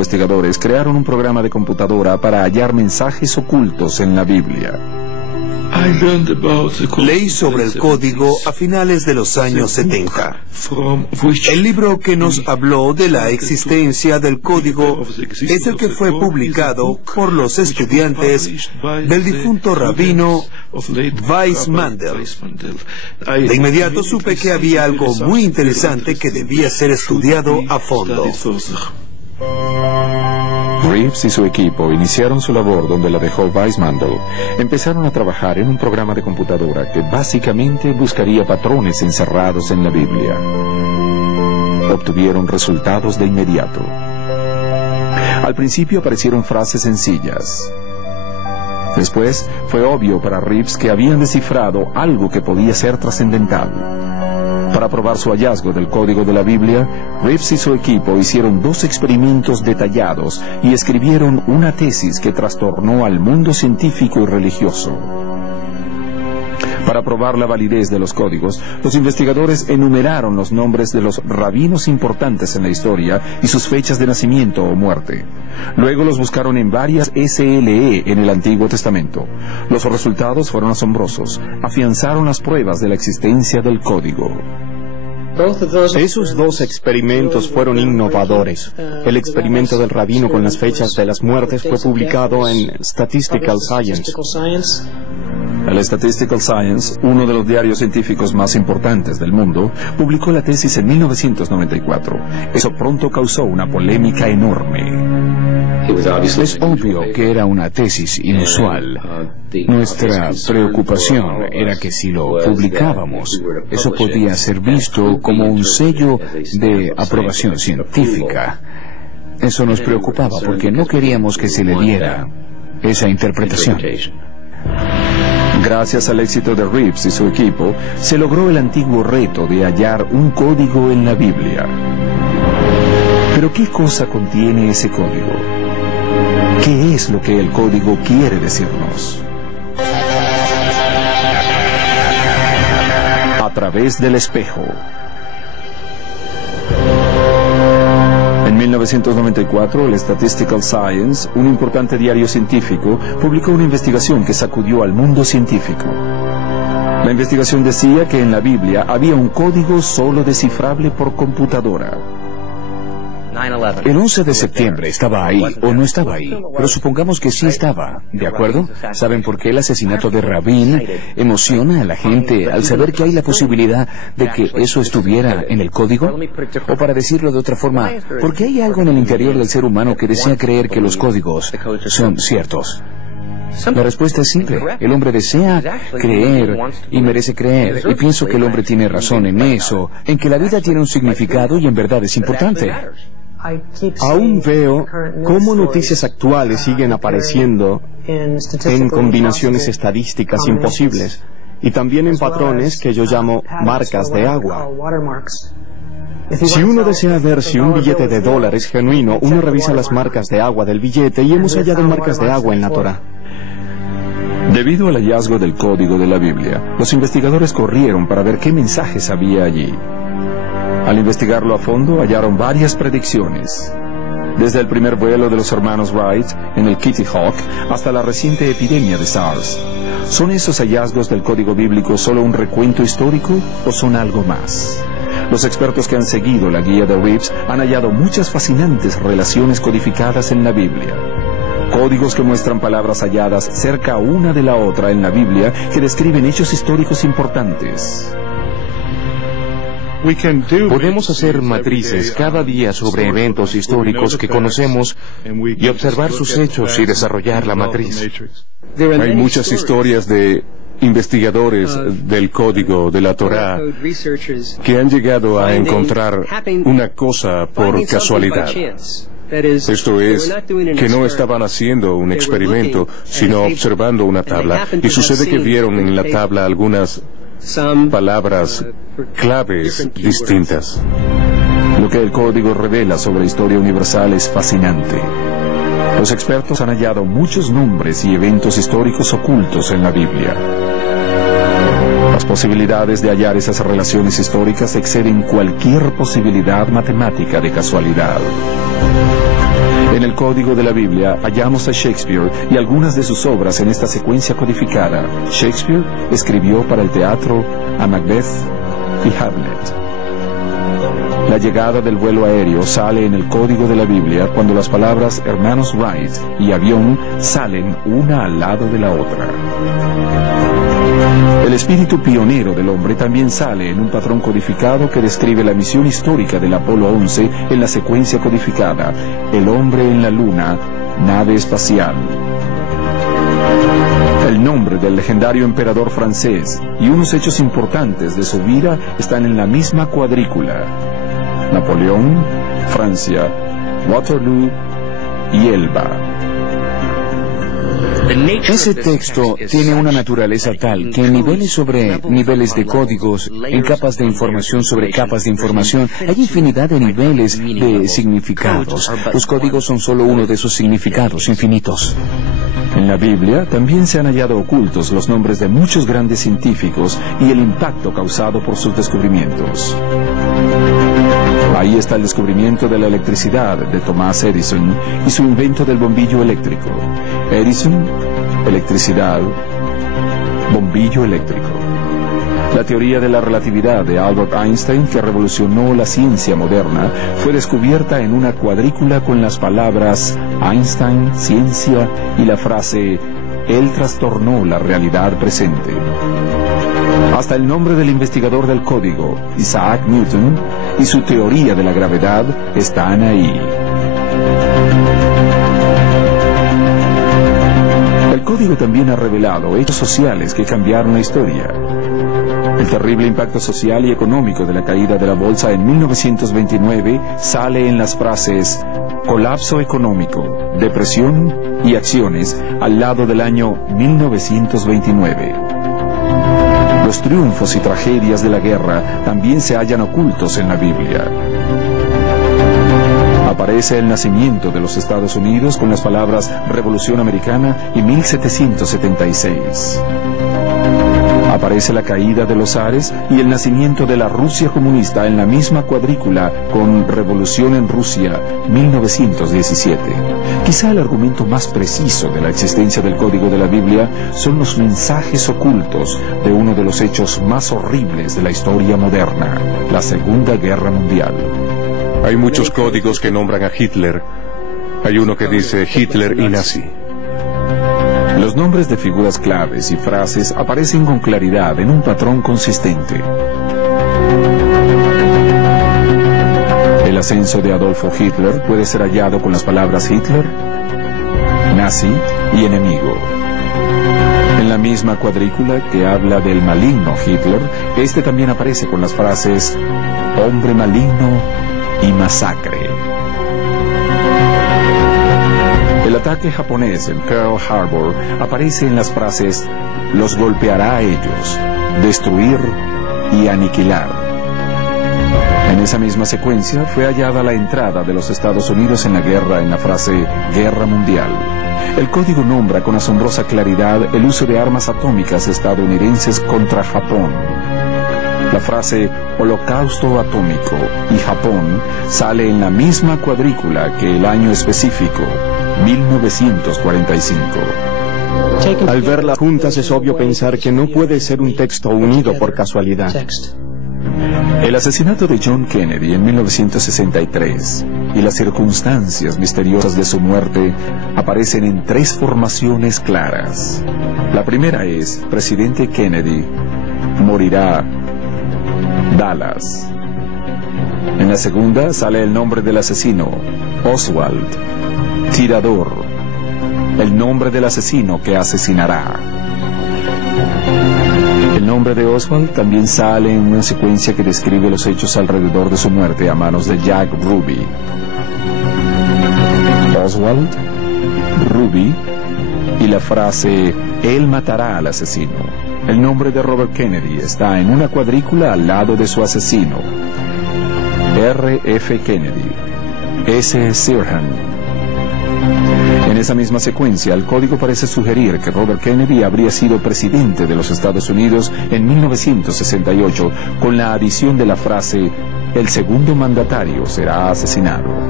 Investigadores crearon un programa de computadora para hallar mensajes ocultos en la Biblia. Leí sobre el código a finales de los años 70. El libro que nos habló de la existencia del código es el que fue publicado por los estudiantes del difunto rabino Weissmandel. De inmediato supe que había algo muy interesante que debía ser estudiado a fondo. Reeves y su equipo iniciaron su labor donde la dejó Weissmandel. Empezaron a trabajar en un programa de computadora que básicamente buscaría patrones encerrados en la Biblia. Obtuvieron resultados de inmediato. Al principio aparecieron frases sencillas. Después fue obvio para Reeves que habían descifrado algo que podía ser trascendental. Para probar su hallazgo del código de la Biblia, Reeves y su equipo hicieron 2 experimentos detallados y escribieron una tesis que trastornó al mundo científico y religioso. Para probar la validez de los códigos, los investigadores enumeraron los nombres de los rabinos importantes en la historia y sus fechas de nacimiento o muerte. Luego los buscaron en varias SLE en el Antiguo Testamento. Los resultados fueron asombrosos. Afianzaron las pruebas de la existencia del código. Esos 2 experimentos fueron innovadores. El experimento del rabino con las fechas de las muertes fue publicado en Statistical Science. El Statistical Science, uno de los diarios científicos más importantes del mundo, publicó la tesis en 1994. Eso pronto causó una polémica enorme. Es obvio que era una tesis inusual. Nuestra preocupación era que si lo publicábamos, eso podía ser visto como un sello de aprobación científica. Eso nos preocupaba porque no queríamos que se le diera esa interpretación. Gracias al éxito de Reeves y su equipo, se logró el antiguo reto de hallar un código en la Biblia. Pero ¿qué cosa contiene ese código? ¿Qué es lo que el código quiere decirnos? A través del espejo. En 1994, el Statistical Science, un importante diario científico, publicó una investigación que sacudió al mundo científico. La investigación decía que en la Biblia había un código solo descifrable por computadora. El 11 de septiembre estaba ahí o no estaba ahí, pero supongamos que sí estaba, ¿de acuerdo? ¿Saben por qué el asesinato de Rabin emociona a la gente al saber que hay la posibilidad de que eso estuviera en el código? O para decirlo de otra forma, ¿por qué hay algo en el interior del ser humano que desea creer que los códigos son ciertos? La respuesta es simple. El hombre desea creer y merece creer. Y pienso que el hombre tiene razón en eso, en que la vida tiene un significado y en verdad es importante. Aún veo cómo noticias actuales siguen apareciendo en combinaciones estadísticas imposibles y también en patrones que yo llamo marcas de agua. Si uno desea ver si un billete de $1 es genuino, uno revisa las marcas de agua del billete y hemos hallado marcas de agua en la Torá. Debido al hallazgo del código de la Biblia, los investigadores corrieron para ver qué mensajes había allí. Al investigarlo a fondo, hallaron varias predicciones. Desde el primer vuelo de los hermanos Wright en el Kitty Hawk hasta la reciente epidemia de SARS. ¿Son esos hallazgos del código bíblico solo un recuento histórico o son algo más? Los expertos que han seguido la guía de Reeves han hallado muchas fascinantes relaciones codificadas en la Biblia. Códigos que muestran palabras halladas cerca una de la otra en la Biblia que describen hechos históricos importantes. Podemos hacer matrices cada día sobre eventos históricos que conocemos y observar sus hechos y desarrollar la matriz. Hay muchas historias de investigadores del código de la Torá que han llegado a encontrar una cosa por casualidad. Esto es, que no estaban haciendo un experimento, sino observando una tabla, y sucede que vieron en la tabla algunas palabras claves distintas. Lo que el código revela sobre historia universal es fascinante. Los expertos han hallado muchos nombres y eventos históricos ocultos en la Biblia. Las posibilidades de hallar esas relaciones históricas exceden cualquier posibilidad matemática de casualidad. el código de la Biblia hallamos a Shakespeare y algunas de sus obras en esta secuencia codificada. Shakespeare escribió para el teatro a Macbeth y Hamlet. La llegada del vuelo aéreo sale en el código de la Biblia cuando las palabras hermanos Wright y avión salen una al lado de la otra. El espíritu pionero del hombre también sale en un patrón codificado que describe la misión histórica del Apolo 11 en la secuencia codificada: el hombre en la luna, nave espacial. El nombre del legendario emperador francés y unos hechos importantes de su vida están en la misma cuadrícula: Napoleón, Francia, Waterloo y Elba. Ese texto tiene una naturaleza tal que en niveles sobre niveles de códigos, en capas de información sobre capas de información, hay infinidad de niveles de significados. Los códigos son solo uno de esos significados infinitos. En la Biblia también se han hallado ocultos los nombres de muchos grandes científicos y el impacto causado por sus descubrimientos. Ahí está el descubrimiento de la electricidad de Thomas Edison y su invento del bombillo eléctrico. Edison, electricidad, bombillo eléctrico. La teoría de la relatividad de Albert Einstein, que revolucionó la ciencia moderna, fue descubierta en una cuadrícula con las palabras Einstein, ciencia y la frase él trastornó la realidad presente. Hasta el nombre del investigador del código, Isaac Newton, y su teoría de la gravedad están ahí. El código también ha revelado hechos sociales que cambiaron la historia. El terrible impacto social y económico de la caída de la bolsa en 1929 sale en las frases colapso económico, depresión y acciones al lado del año 1929. Los triunfos y tragedias de la guerra también se hallan ocultos en la Biblia. Aparece el nacimiento de los Estados Unidos con las palabras Revolución Americana y 1776. Aparece la caída de los zares y el nacimiento de la Rusia comunista en la misma cuadrícula con Revolución en Rusia, 1917. Quizá el argumento más preciso de la existencia del código de la Biblia son los mensajes ocultos de uno de los hechos más horribles de la historia moderna, la Segunda Guerra Mundial. Hay muchos códigos que nombran a Hitler. Hay uno que dice Hitler y nazi. Los nombres de figuras claves y frases aparecen con claridad en un patrón consistente. El ascenso de Adolfo Hitler puede ser hallado con las palabras Hitler, nazi y enemigo. En la misma cuadrícula que habla del maligno Hitler, este también aparece con las frases hombre maligno y masacre. El ataque japonés en Pearl Harbor aparece en las frases los golpeará a ellos, destruir y aniquilar. En esa misma secuencia fue hallada la entrada de los Estados Unidos en la guerra en la frase Guerra Mundial. El código nombra con asombrosa claridad el uso de armas atómicas estadounidenses contra Japón. La frase Holocausto Atómico y Japón sale en la misma cuadrícula que el año específico, 1945. Al ver las juntas es obvio pensar que no puede ser un texto unido por casualidad. El asesinato de John Kennedy en 1963 y las circunstancias misteriosas de su muerte aparecen en tres formaciones claras. La primera es, presidente Kennedy morirá Dallas. En la segunda sale el nombre del asesino, Oswald, tirador, el nombre del asesino que asesinará. El nombre de Oswald también sale en una secuencia que describe los hechos alrededor de su muerte a manos de Jack Ruby. Oswald, Ruby y la frase él matará al asesino. El nombre de Robert Kennedy está en una cuadrícula al lado de su asesino. R.F. Kennedy, S. Sirhan. En esa misma secuencia, el código parece sugerir que Robert Kennedy habría sido presidente de los Estados Unidos en 1968, con la adición de la frase, el segundo mandatario será asesinado.